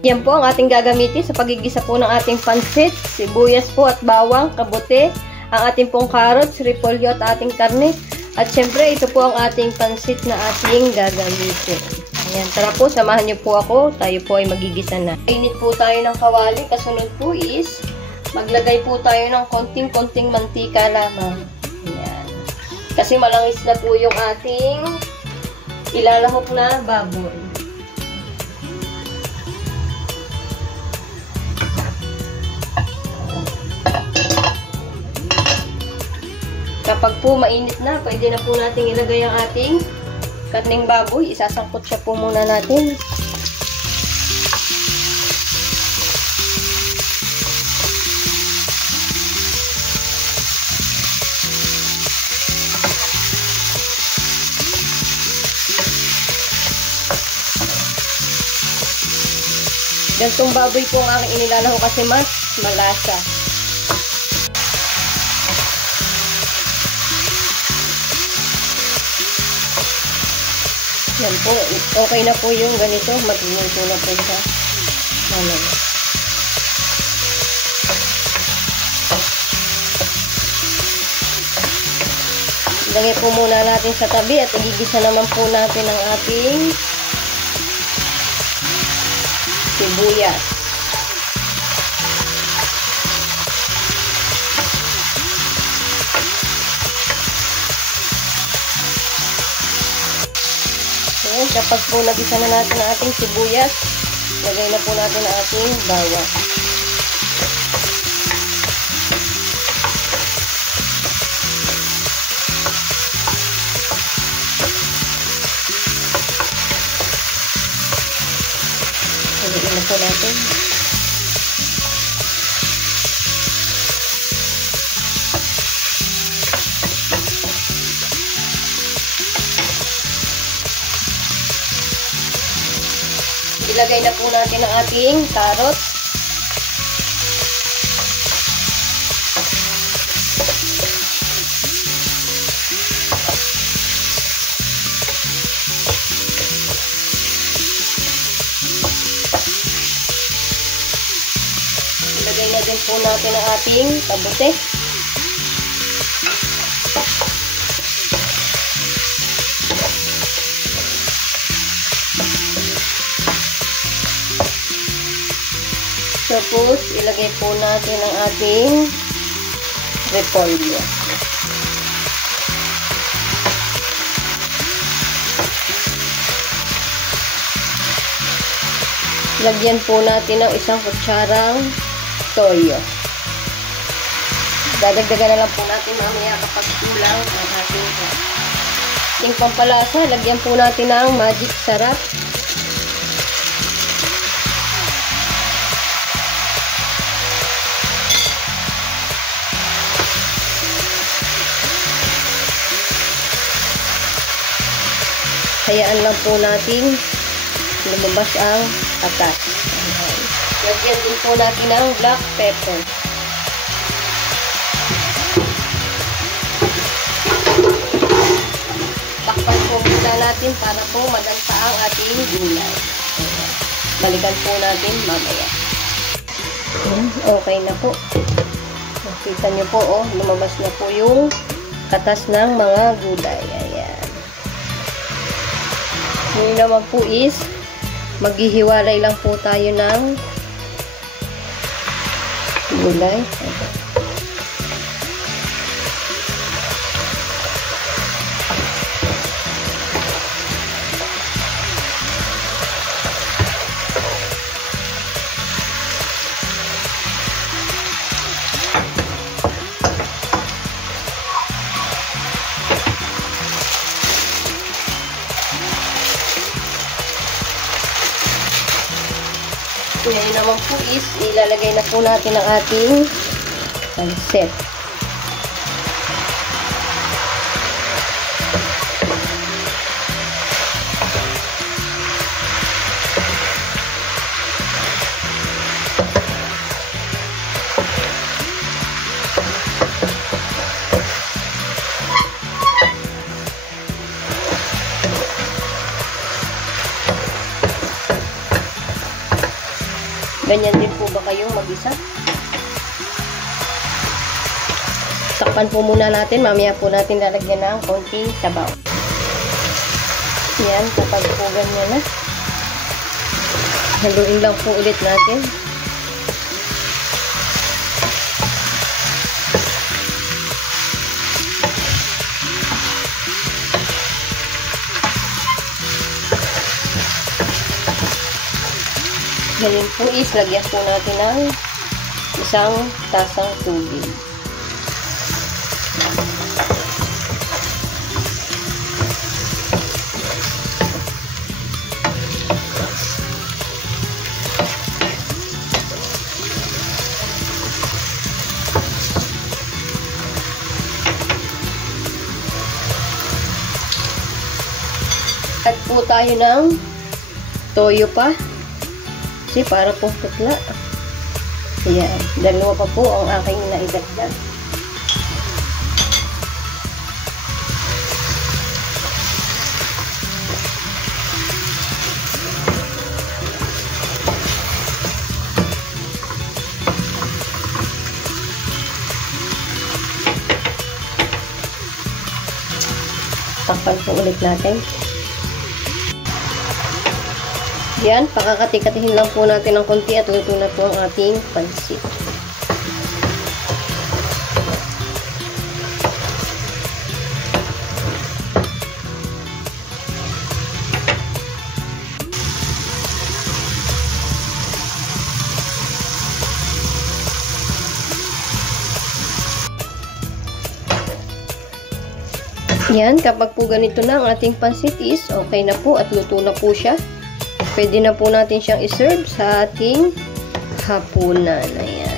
Yan po ang ating gagamitin sa pagigisa po ng ating pansit, sibuyas po at bawang, kabote, ang ating pong carrots, repolyo at ating karne. At syempre, ito po ang ating pansit na ating gagamitin. Ayan, tara po, samahan niyo po ako. Tayo po ay magigisa na. Init po tayo ng kawali. Kasunod po is, maglagay po tayo ng konting-konting mantika lamang. Ayan. Kasi malangis na po yung ating ilalahok na baboy. Kapag po mainit na, pwede na po natin ilagay ang ating karneng baboy. Isasangkot siya po muna natin. Gantong baboy po ang aking inilalaho kasi mas malasa. Yan po, okay na po yung ganito. Magluluto na po siya. Ilagay po muna natin sa tabi at igigisa naman po natin ang ating sibuyas. Ayan, kapag po nagisa na natin ang ating sibuyas, lagay na po natin ang ating bawang. Lagyan na po natin. Ilagay na po natin ang ating carrots. Ilagay na din po natin ang ating kabote. Tapos, ilagay po natin ang ating repolyo. Lagyan po natin ng isang kutsarang toyo. Dadagdagan na lang po natin mamaya kapag kulang ang ating pampalasa. Lagyan po natin ng magic sarap. Hayaan lang po natin lumabas ang atas. Lagyan din po natin ng black pepper. Takpan po muna natin para po maganta ang ating gulay. Balikan po natin mamaya. Okay na po. Nakita nyo po, oh, lumabas na po yung katas ng mga gulay. Ayan. Ngayon naman po is maghihiwalay lang po tayo ng gulay. Ngayon naman po is ilalagay na po natin ang ating pansit. Ganyan din po ba kayong mag-isa? Takpan po muna natin. Mamaya po natin lalagyan ng konting sabaw. Yan, kapag po ganyan na. Haluin lang po ulit natin. Ganyan po is, lagyan po natin ng isang tasang tubig. At po tayo ng toyo pa. Kasi para po putla. Ayan. Dalawa pa po ang aking naidagdag. Takpan po ulit natin. Yan, pakakati-katihin lang po natin ng konti at luto na po ang ating pansit. Yan, kapag po ganito na ang ating pansit is okay na po at luto na po siya. Pwede na po natin siyang iserve sa ating hapunan. Ayan.